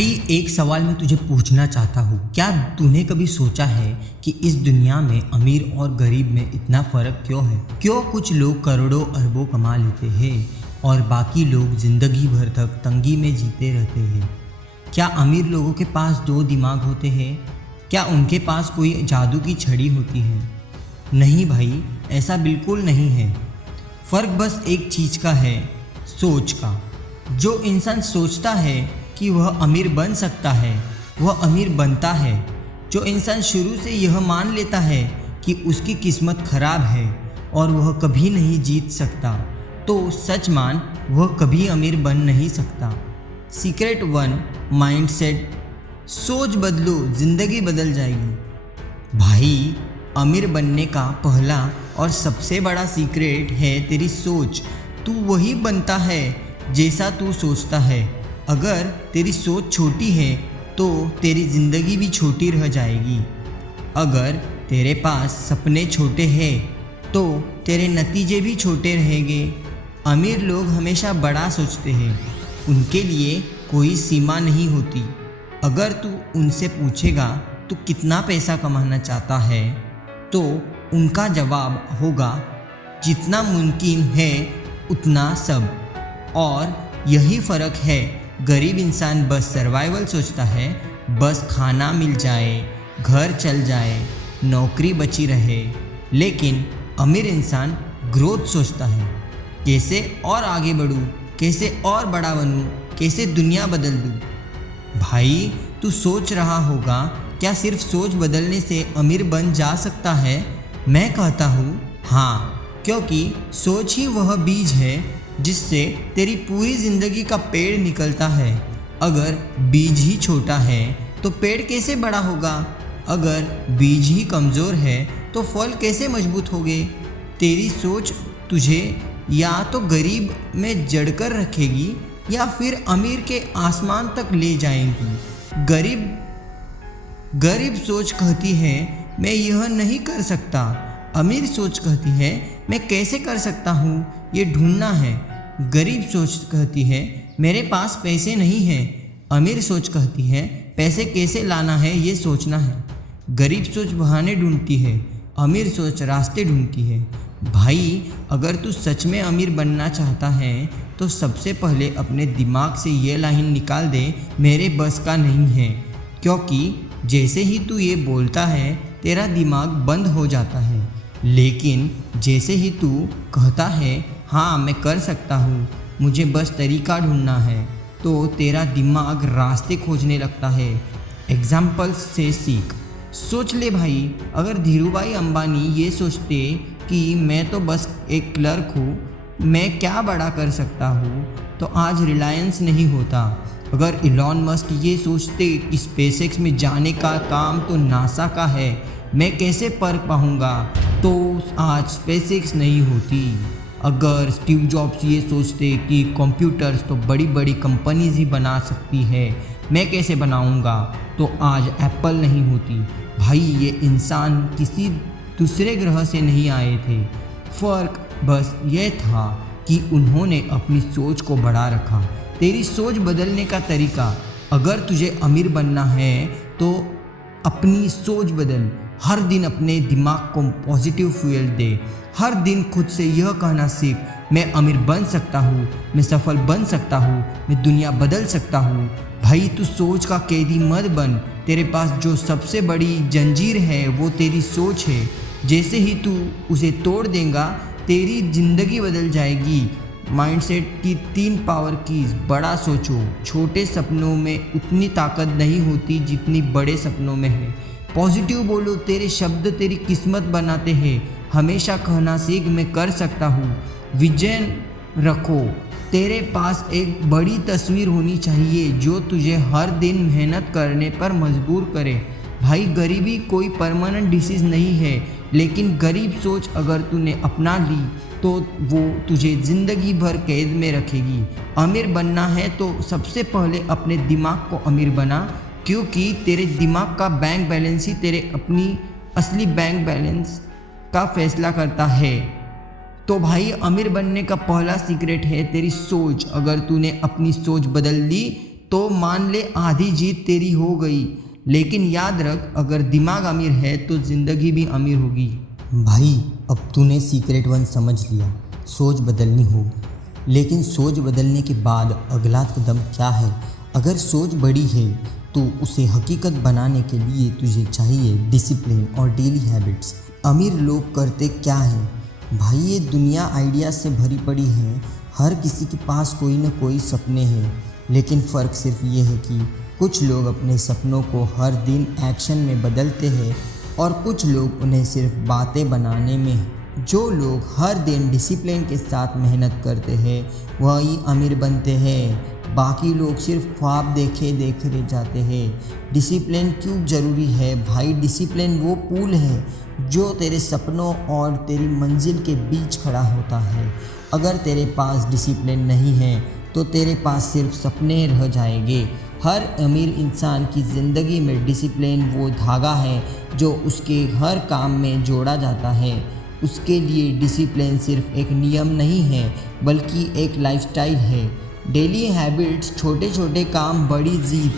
भाई एक सवाल मैं तुझे पूछना चाहता हूँ। क्या तूने कभी सोचा है कि इस दुनिया में अमीर और गरीब में इतना फ़र्क क्यों है? क्यों कुछ लोग करोड़ों अरबों कमा लेते हैं और बाकी लोग ज़िंदगी भर तक तंगी में जीते रहते हैं? क्या अमीर लोगों के पास दो दिमाग होते हैं? क्या उनके पास कोई जादू की छड़ी होती है? नहीं भाई, ऐसा बिल्कुल नहीं है। फ़र्क बस एक चीज़ का है, सोच का। जो इंसान सोचता है कि वह अमीर बन सकता है, वह अमीर बनता है। जो इंसान शुरू से यह मान लेता है कि उसकी किस्मत खराब है और वह कभी नहीं जीत सकता, तो सच मान वह कभी अमीर बन नहीं सकता। Secret 1 mindset. सोच बदलो, ज़िंदगी बदल जाएगी। भाई, अमीर बनने का पहला और सबसे बड़ा सीक्रेट है तेरी सोच। तू वही बनता है जैसा तू सोचता है। अगर तेरी सोच छोटी है तो तेरी ज़िंदगी भी छोटी रह जाएगी। अगर तेरे पास सपने छोटे हैं तो तेरे नतीजे भी छोटे रहेंगे। अमीर लोग हमेशा बड़ा सोचते हैं, उनके लिए कोई सीमा नहीं होती। अगर तू उनसे पूछेगा तू कितना पैसा कमाना चाहता है, तो उनका जवाब होगा जितना मुमकिन है उतना सब। और यही फ़र्क है। गरीब इंसान बस सर्वाइवल सोचता है, बस खाना मिल जाए, घर चल जाए, नौकरी बची रहे। लेकिन अमीर इंसान ग्रोथ सोचता है, कैसे और आगे बढ़ूँ, कैसे और बड़ा बनूँ, कैसे दुनिया बदल दूँ। भाई, तू सोच रहा होगा क्या सिर्फ सोच बदलने से अमीर बन जा सकता है? मैं कहता हूँ हाँ, क्योंकि सोच ही वह बीज है जिससे तेरी पूरी ज़िंदगी का पेड़ निकलता है। अगर बीज ही छोटा है तो पेड़ कैसे बड़ा होगा? अगर बीज ही कमज़ोर है तो फल कैसे मजबूत होंगे? तेरी सोच तुझे या तो गरीब में जड़कर रखेगी या फिर अमीर के आसमान तक ले जाएगी। गरीब सोच कहती है मैं यह नहीं कर सकता। अमीर सोच कहती है मैं कैसे कर सकता हूँ, ये ढूंढना है। गरीब सोच कहती है मेरे पास पैसे नहीं हैं। अमीर सोच कहती है पैसे कैसे लाना है, ये सोचना है। गरीब सोच बहाने ढूंढती है, अमीर सोच रास्ते ढूंढती है। भाई, अगर तू सच में अमीर बनना चाहता है तो सबसे पहले अपने दिमाग से ये लाइन निकाल दे, मेरे बस का नहीं है। क्योंकि जैसे ही तू ये बोलता है तेरा दिमाग बंद हो जाता है, लेकिन जैसे ही तू कहता है हाँ मैं कर सकता हूँ, मुझे बस तरीका ढूंढना है, तो तेरा दिमाग रास्ते खोजने लगता है। एग्जाम्पल से सीख। सोच ले भाई, अगर धीरूभाई अंबानी ये सोचते कि मैं तो बस एक क्लर्क हूँ, मैं क्या बड़ा कर सकता हूँ, तो आज रिलायंस नहीं होता। अगर इलॉन मस्क ये सोचते कि स्पेसएक्स में जाने का काम तो नासा का है, मैं कैसे पर पाऊँगा, तो आज स्पेसएक्स नहीं होती। अगर स्टीव जॉब्स ये सोचते कि कंप्यूटर्स तो बड़ी बड़ी कंपनीज ही बना सकती है, मैं कैसे बनाऊंगा, तो आज एप्पल नहीं होती। भाई, ये इंसान किसी दूसरे ग्रह से नहीं आए थे। फ़र्क बस ये था कि उन्होंने अपनी सोच को बढ़ा रखा। तेरी सोच बदलने का तरीका, अगर तुझे अमीर बनना है तो अपनी सोच बदल। हर दिन अपने दिमाग को पॉजिटिव फ्यूल दे। हर दिन खुद से यह कहना सीख, मैं अमीर बन सकता हूँ, मैं सफल बन सकता हूँ, मैं दुनिया बदल सकता हूँ। भाई, तू सोच का कैदी मत बन। तेरे पास जो सबसे बड़ी जंजीर है वो तेरी सोच है। जैसे ही तू उसे तोड़ देगा तेरी ज़िंदगी बदल जाएगी। माइंडसेट की 3 पावर कीज़। बड़ा सोचो। छोटे सपनों में उतनी ताकत नहीं होती जितनी बड़े सपनों में है। पॉजिटिव बोलो, तेरे शब्द तेरी किस्मत बनाते हैं। हमेशा कहना सीख, मैं कर सकता हूँ। विजन रखो, तेरे पास एक बड़ी तस्वीर होनी चाहिए जो तुझे हर दिन मेहनत करने पर मजबूर करे। भाई, गरीबी कोई परमानेंट डिसीज़ नहीं है, लेकिन गरीब सोच अगर तूने अपना ली तो वो तुझे ज़िंदगी भर कैद में रखेगी। अमीर बनना है तो सबसे पहले अपने दिमाग को अमीर बना, क्योंकि तेरे दिमाग का बैंक बैलेंस ही तेरे अपनी असली बैंक बैलेंस का फैसला करता है। तो भाई, अमीर बनने का पहला सीक्रेट है तेरी सोच। अगर तूने अपनी सोच बदल ली तो मान ले आधी जीत तेरी हो गई। लेकिन याद रख, अगर दिमाग अमीर है तो ज़िंदगी भी अमीर होगी। भाई अब तूने सीक्रेट वन समझ लिया, सोच बदलनी होगी। लेकिन सोच बदलने के बाद अगला कदम क्या है? अगर सोच बड़ी है तो उसे हकीकत बनाने के लिए तुझे चाहिए डिसिप्लिन और डेली हैबिट्स। अमीर लोग करते क्या है भाई? ये दुनिया आइडिया से भरी पड़ी है। हर किसी के पास कोई ना कोई सपने हैं, लेकिन फ़र्क सिर्फ ये है कि कुछ लोग अपने सपनों को हर दिन एक्शन में बदलते हैं और कुछ लोग उन्हें सिर्फ बातें बनाने में। जो लोग हर दिन डिसिप्लिन के साथ मेहनत करते हैं वही अमीर बनते हैं। बाकी लोग सिर्फ ख्वाब देखे रह जाते हैं। डिसिप्लिन क्यों ज़रूरी है भाई? डिसिप्लिन वो पुल है जो तेरे सपनों और तेरी मंजिल के बीच खड़ा होता है। अगर तेरे पास डिसिप्लिन नहीं है तो तेरे पास सिर्फ सपने रह जाएंगे। हर अमीर इंसान की ज़िंदगी में डिसिप्लिन वो धागा है जो उसके हर काम में जोड़ा जाता है। उसके लिए डिसिप्लिन सिर्फ एक नियम नहीं है बल्कि एक लाइफस्टाइल है। डेली हैबिट्स, छोटे छोटे काम, बड़ी जीत।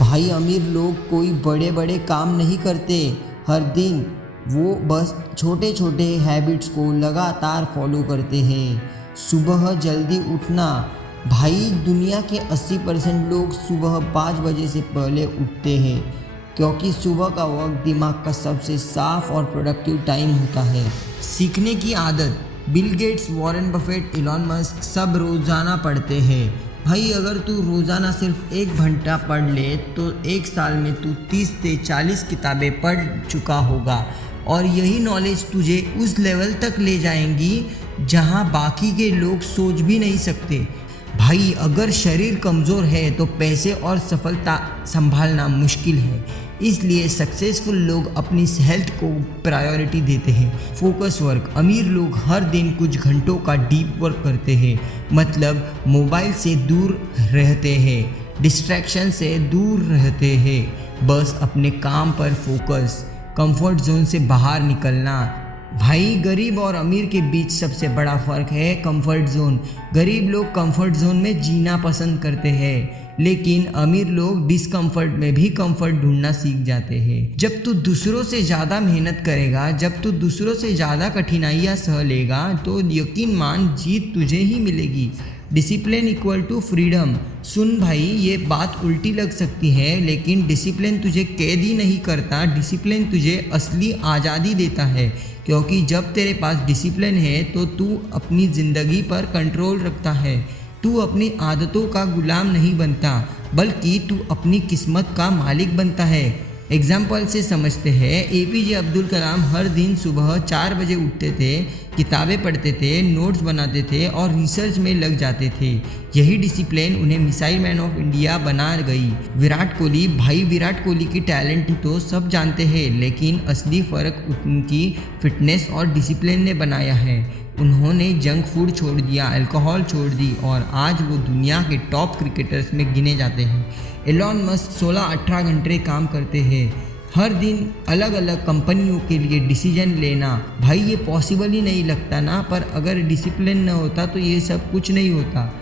भाई अमीर लोग कोई बड़े बड़े काम नहीं करते हर दिन, वो बस छोटे छोटे हैबिट्स को लगातार फॉलो करते हैं। सुबह जल्दी उठना। भाई दुनिया के 80% लोग सुबह 5 बजे से पहले उठते हैं क्योंकि सुबह का वक्त दिमाग का सबसे साफ और प्रोडक्टिव टाइम होता है। सीखने की आदत। Bill Gates, Warren Buffett, Elon Musk सब रोज़ाना पढ़ते हैं। भाई अगर तू रोज़ाना सिर्फ 1 घंटा पढ़ ले तो 1 साल में तू 30 से 40 किताबें पढ़ चुका होगा और यही नॉलेज तुझे उस लेवल तक ले जाएंगी जहां बाकी के लोग सोच भी नहीं सकते। भाई अगर शरीर कमज़ोर है तो पैसे और सफलता संभालना मुश्किल है। इसलिए सक्सेसफुल लोग अपनी हेल्थ को प्रायोरिटी देते हैं। Focus work. अमीर लोग हर दिन कुछ घंटों का डीप वर्क करते हैं, मतलब मोबाइल से दूर रहते हैं, डिस्ट्रैक्शन से दूर रहते हैं, बस अपने काम पर फोकस। कंफर्ट जोन से बाहर निकलना। भाई गरीब और अमीर के बीच सबसे बड़ा फ़र्क है कंफर्ट जोन। गरीब लोग कंफर्ट जोन में जीना पसंद करते हैं, लेकिन अमीर लोग डिस्कम्फर्ट में भी कंफर्ट ढूंढना सीख जाते हैं। जब तू दूसरों से ज़्यादा मेहनत करेगा, जब तू दूसरों से ज़्यादा कठिनाइयाँ सह लेगा तो यकीन मान जीत तुझे ही मिलेगी। Discipline equal to freedom. सुन भाई, ये बात उल्टी लग सकती है लेकिन डिसिप्लिन तुझे कैद ही नहीं करता, डिसिप्लिन तुझे असली आज़ादी देता है। क्योंकि जब तेरे पास डिसिप्लिन है तो तू अपनी ज़िंदगी पर कंट्रोल रखता है। तू अपनी आदतों का गुलाम नहीं बनता बल्कि तू अपनी किस्मत का मालिक बनता है। एग्जाम्पल से समझते हैं। APJ अब्दुल कलाम हर दिन सुबह 4 बजे उठते थे, किताबें पढ़ते थे, नोट्स बनाते थे और रिसर्च में लग जाते थे। यही डिसिप्लिन उन्हें मिसाइल मैन ऑफ इंडिया बना गई। विराट कोहली। भाई विराट कोहली की टैलेंट तो सब जानते हैं, लेकिन असली फ़र्क उनकी फिटनेस और डिसिप्लिन ने बनाया है। उन्होंने जंक फूड छोड़ दिया, अल्कोहल छोड़ दी और आज वो दुनिया के टॉप क्रिकेटर्स में गिने जाते हैं। एलॉन मस्क 16-18 घंटे काम करते हैं, हर दिन अलग अलग कंपनियों के लिए डिसीजन लेना। भाई ये पॉसिबल ही नहीं लगता ना, पर अगर डिसिप्लिन न होता तो ये सब कुछ नहीं होता।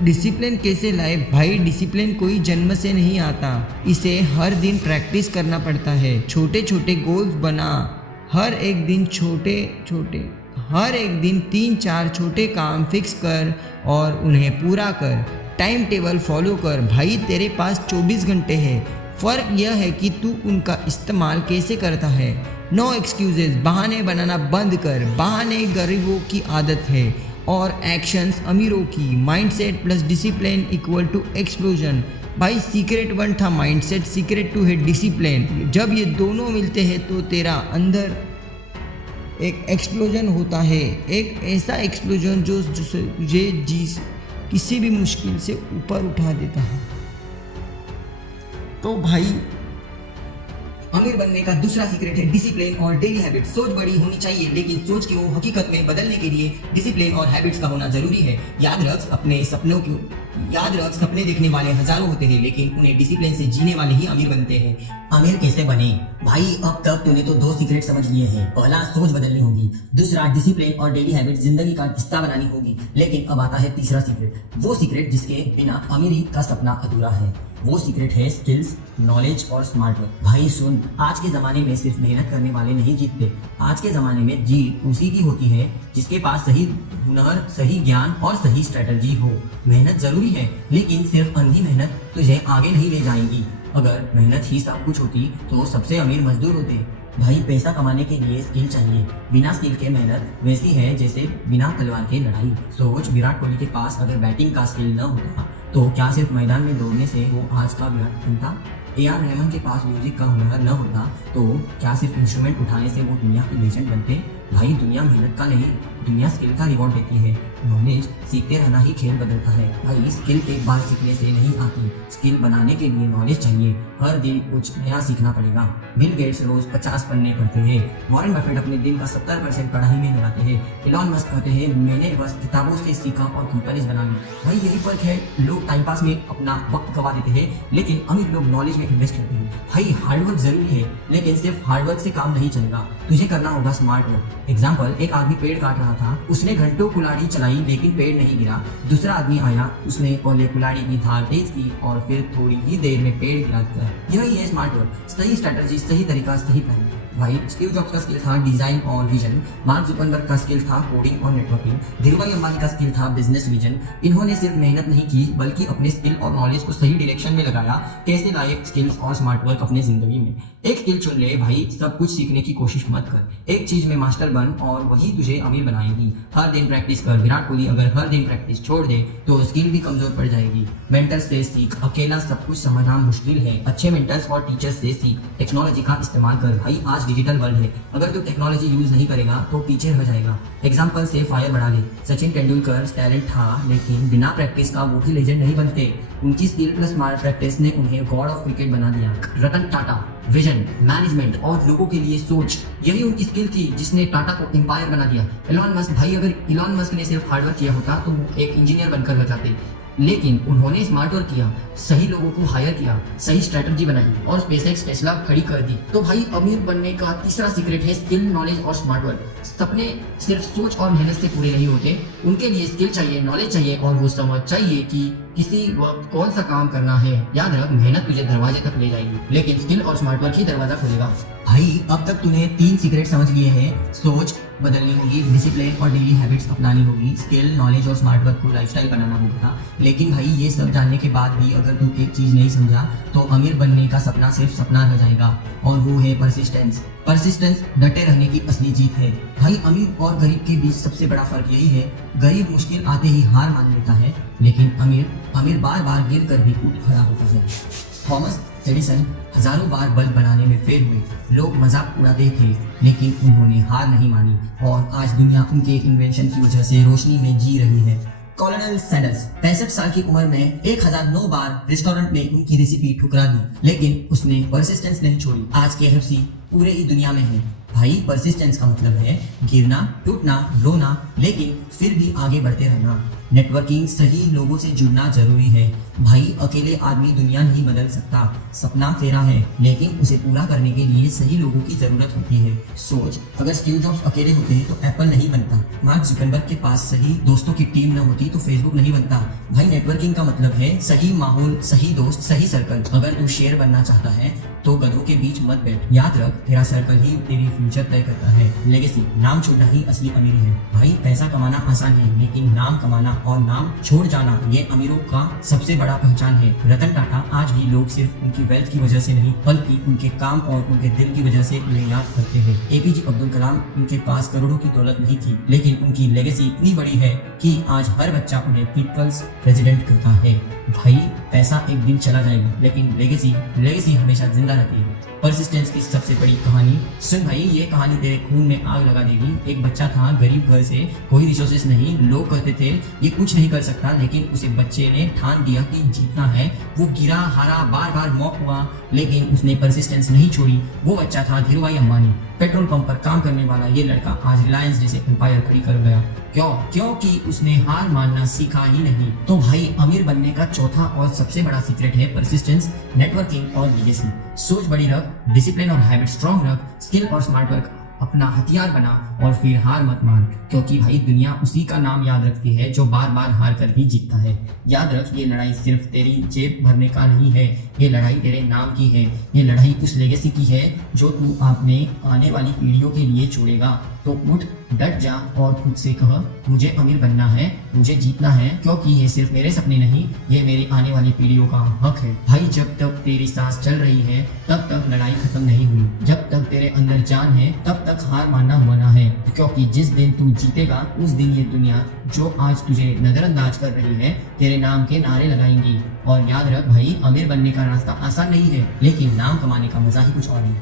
डिसिप्लिन कैसे लाए भाई? डिसिप्लिन कोई जन्म से नहीं आता, इसे हर दिन प्रैक्टिस करना पड़ता है। छोटे छोटे गोल्स बना, हर एक दिन 3-4 छोटे काम फिक्स कर और उन्हें पूरा कर। टाइम टेबल फॉलो कर। भाई तेरे पास 24 घंटे है, फ़र्क यह है कि तू उनका इस्तेमाल कैसे करता है। No excuses. बहाने बनाना बंद कर। बहाने गरीबों की आदत है और एक्शंस अमीरों की। Mindset plus discipline equal to explosion. भाई सीक्रेट 1 था माइंडसेट, सीक्रेट 2 है डिसिप्लिन। जब ये दोनों मिलते हैं तो तेरा अंदर एक एक्सप्लोजन होता है, एक ऐसा एक्सप्लोजन जो तुझे किसी भी मुश्किल से ऊपर उठा देता है। तो भाई अमीर बनने का दूसरा सीक्रेट है डिसिप्लिन और डेली हैबिट। सोच बड़ी होनी चाहिए, लेकिन सोच को हकीकत में बदलने के लिए डिसिप्लिन और हैबिट्स का होना जरूरी है। याद रख, सपने देखने वाले हजारों होते हैं, लेकिन उन्हें डिसिप्लिन से जीने वाले ही अमीर बनते हैं। अमीर कैसे बने? भाई अब तक तूने तो 2 सीक्रेट समझ लिए हैं। पहला, सोच बदलनी होगी। दूसरा, डिसिप्लिन और डेली हैबिट जिंदगी का हिस्सा बनानी होगी। लेकिन अब आता है तीसरा सीक्रेट, वो सीक्रेट जिसके बिना अमीरी का सपना अधूरा है। वो सीक्रेट है स्किल्स, नॉलेज और स्मार्ट वर्क। भाई सुन, आज के ज़माने में सिर्फ मेहनत करने वाले नहीं जीतते। आज के ज़माने में जीत उसी की होती है जिसके पास सही हुनर, सही ज्ञान और सही स्ट्रेटजी हो। मेहनत ज़रूरी है, लेकिन सिर्फ अंधी मेहनत तुझे आगे नहीं ले जाएगी। अगर मेहनत ही सब कुछ होती तो सबसे अमीर मजदूर होते। भाई पैसा कमाने के लिए स्किल चाहिए। बिना स्किल के मेहनत वैसी है जैसे बिना तलवार के लड़ाई। सोच, विराट कोहली के पास अगर बैटिंग का स्किल न होता तो क्या सिर्फ मैदान में दौड़ने से वो आज का विराट बनता? AR रहमान के पास म्यूजिक का हुनर न होता तो क्या सिर्फ इंस्ट्रूमेंट उठाने से वो दुनिया के लेजेंड बनते? भाई दुनिया मेहनत का नहीं, दुनिया स्किल का रिवॉर्ड देती है। नॉलेज सीखते रहना ही खेल बदलता है। भाई स्किल एक बार सीखने से नहीं आती, स्किल बनाने के लिए नॉलेज चाहिए। हर दिन कुछ नया सीखना पड़ेगा। बिल गेट्स रोज 50 पन्ने पढ़ते हैं। वॉरेन बफेट अपने दिन का 70% पढ़ाई में लगाते हैं। इलॉन मस्क कहते हैं मैंने बस किताबों से सीखा और कंपनीज बना ली। भाई यही फर्क है, लोग टाइम पास में अपना वक्त गवा देते हैं, लेकिन अमीर लोग नॉलेज में इन्वेस्ट करते हैं। भाई हार्डवर्क जरूरी है, लेकिन सिर्फ हार्डवर्क से काम नहीं चलेगा, तुझे करना होगा स्मार्ट वर्क। एग्जाम्पल, एक आदमी पेड़ काट रहा था, उसने घंटों कुल्हाड़ी चलाई लेकिन पेड़ नहीं गिरा। दूसरा आदमी आया, उसने पहले कुल्हाड़ी की धार तेज की और फिर थोड़ी ही देर में पेड़ गिरा दिया। यही है स्मार्ट वर्क, सही स्ट्रेटजी, सही तरीका, सही प्लान। भाई स्टीव जॉब्स का स्किल था डिजाइन और विजन। मार्क जुकरबर्ग का स्किल था कोडिंग और नेटवर्किंग। धीरूभाई अंबानी का स्किल था बिजनेस विजन। इन्होंने सिर्फ मेहनत नहीं की, बल्कि अपने स्किल और नॉलेज को सही डायरेक्शन में लगाया। कैसे लाए स्किल्स और स्मार्ट वर्क अपने जिंदगी में? एक स्किल चुन ले भाई, सब कुछ सीखने की कोशिश मत कर। एक चीज में मास्टर बन और वही तुझे अमीर बनाएगी। हर दिन प्रैक्टिस कर। विराट कोहली अगर हर दिन प्रैक्टिस छोड़ दे तो स्किल भी कमजोर पड़ जाएगी। मेंटर से सीख, अकेला सब कुछ समझना मुश्किल है। अच्छे मेंटर्स और टीचर्स से सीख। टेक्नोलॉजी का इस्तेमाल कर। भाई आज डिजिटल वर्ल्ड है, अगर तू टेक्नोलॉजी यूज नहीं करेगा तो पीछे रह जाएगा। एग्जाम्पल से फायर बढ़ा ले। सचिन तेंदुलकर टैलेंट था, लेकिन बिना प्रैक्टिस का वो भी लेजेंड नहीं बनते। उनकी स्किल प्लस स्मार्ट प्रैक्टिस ने उन्हें गॉड ऑफ क्रिकेट बना दिया। रतन टाटा, विजन, मैनेजमेंट और लोगों के लिए सोच, यही उनकी स्किल थी जिसने टाटा को एम्पायर बना दिया। इलॉन मस्क, भाई अगर इलॉन मस्क ने सिर्फ हार्डवर्क किया होता तो वो एक इंजीनियर बनकर रह जाते, लेकिन उन्होंने स्मार्ट वर्क किया, सही लोगों को हायर किया, सही स्ट्रेटजी बनाई और स्पेसएक्स टेस्ला खड़ी कर दी। तो भाई अमीर बनने का तीसरा सीक्रेट है स्किल, नॉलेज और स्मार्ट वर्क। सपने सिर्फ सोच और मेहनत से पूरे नहीं होते, उनके लिए स्किल चाहिए, नॉलेज चाहिए और वो समझ चाहिए कि किसी वक्त कौन सा काम करना है। याद रख, मेहनत तुझे दरवाजे तक ले जाएगी, लेकिन स्किल और स्मार्ट वर्क ही दरवाजा खोलेगा। भाई अब तक तूने 3 सीक्रेट समझ लिए हैं। सोच बदलनी होगी, डिसिप्लिन और डेली हैबिट्स अपनानी होगी, स्किल, नॉलेज और स्मार्ट वर्क को लाइफस्टाइल बनाना होगा। लेकिन भाई ये सब जानने के बाद भी अगर तू एक चीज़ नहीं समझा तो अमीर बनने का सपना सिर्फ सपना रह जाएगा, और वो है परसिस्टेंस। परसिस्टेंस डटे रहने की असली जीत है। भाई अमीर और गरीब के बीच सबसे बड़ा फर्क यही है, गरीब मुश्किल आते ही हार मान लेता है, लेकिन अमीर बार बार गिर कर भी उठ खड़ा होता है। थॉमस एडिसन हजारों बार बल्ब बनाने में फेल हुए। लोग मजाक उड़ाते थे, लेकिन उन्होंने हार नहीं मानी और आज दुनिया उनके इन्वेंशन की वजह से रोशनी में जी रही है। कॉलोनल सैंडर्स 65 साल की उम्र में 1009 बार रेस्टोरेंट में उनकी रेसिपी ठुकरा दी, लेकिन उसने परसिस्टेंस नहीं छोड़ी। आज KFC पूरे ही दुनिया में है। भाई परसिस्टेंस का मतलब है गिरना, टूटना, रोना, लेकिन फिर भी आगे बढ़ते रहना। नेटवर्किंग, सही लोगों से जुड़ना जरूरी है। भाई अकेले आदमी दुनिया नहीं बदल सकता। सपना तेरा है, लेकिन उसे पूरा करने के लिए सही लोगों की जरूरत होती है। सोच, अगर स्टीव जॉब्स अकेले होते तो एप्पल नहीं बनता। मार्क जुकरबर्ग के पास सही दोस्तों की टीम न होती तो फेसबुक नहीं बनता। भाई नेटवर्किंग का मतलब है सही माहौल, सही दोस्त, सही सर्कल। अगर तू शेर बनना चाहता है तो गधों के बीच मत बैठ। याद रख, तेरा सर्कल ही तेरी फ्यूचर तय करता है। लेगेसी, नाम छोड़ना ही असली अमीरी है। भाई पैसा कमाना आसान है, लेकिन नाम कमाना और नाम छोड़ जाना ये अमीरों का सबसे बड़ा पहचान है। रतन टाटा आज भी लोग सिर्फ उनकी वेल्थ की वजह से नहीं, बल्कि उनके काम और उनके दिल की वजह से उन्हें याद करते हैं। APJ अब्दुल कलाम, उनके पास करोड़ों की दौलत नहीं थी, लेकिन उनकी लेगेसी इतनी बड़ी है कि आज हर बच्चा उन्हें पीपल्स प्रेसिडेंट करता है। भाई पैसा एक दिन चला जाएगा, लेकिन लेगेसी हमेशा जिंदा रहती है। परसिस्टेंस की सबसे बड़ी कहानी सुन भाई, ये कहानी तेरे खून में आग लगा देगी। एक बच्चा था, गरीब घर से, कोई रिसोर्सेस नहीं। लोग कहते थे ये कुछ नहीं कर सकता, लेकिन उसे बच्चे ने ठान दिया कि जीतना है। वो गिरा, हारा, बार बार मॉक हुआ, लेकिन उसने परसिस्टेंस नहीं छोड़ी। वो बच्चा था धीरूभाई अंबानी, पेट्रोल पंप पर काम करने वाला ये लड़का आज रिलायंस जैसे एम्पायर खड़ी कर गया। क्योंकि उसने हार मानना सीखा ही नहीं। तो भाई, अमीर बनने का चौथा और सबसे बड़ा सीक्रेट है परसिस्टेंस, नेटवर्किंग और लीगेसी। सोच बड़ी रख, डिसिप्लिन और हैबिट स्ट्रांग रख, स्किल और स्मार्ट वर्क अपना हथियार बना और फिर हार मत मान, क्योंकि भाई दुनिया उसी का नाम याद रखती है जो बार बार हार कर भी जीतता है। याद रख, ये लड़ाई सिर्फ तेरी जेब भरने का नहीं है, ये लड़ाई तेरे नाम की है। ये लड़ाई उस लेगेसी की है जो तू अपने आने वाली पीढ़ियों के लिए छोड़ेगा। तो उठ, डट जा और खुद से कह, मुझे अमीर बनना है, मुझे जीतना है, क्योंकि ये सिर्फ मेरे सपने नहीं, ये मेरी आने वाली पीढ़ियों का हक है। भाई, जब तक तेरी सांस चल रही है तब तक लड़ाई खत्म नहीं हुई। जब तक तेरे अंदर जान है तब तक हार मानना मना है, क्योंकि जिस दिन तू जीतेगा उस दिन ये दुनिया जो आज तुझे नजरअंदाज कर रही है तेरे नाम के नारे लगाएंगी। और याद रख भाई, अमीर बनने का रास्ता आसान नहीं है, लेकिन नाम कमाने का मजा ही कुछ और है।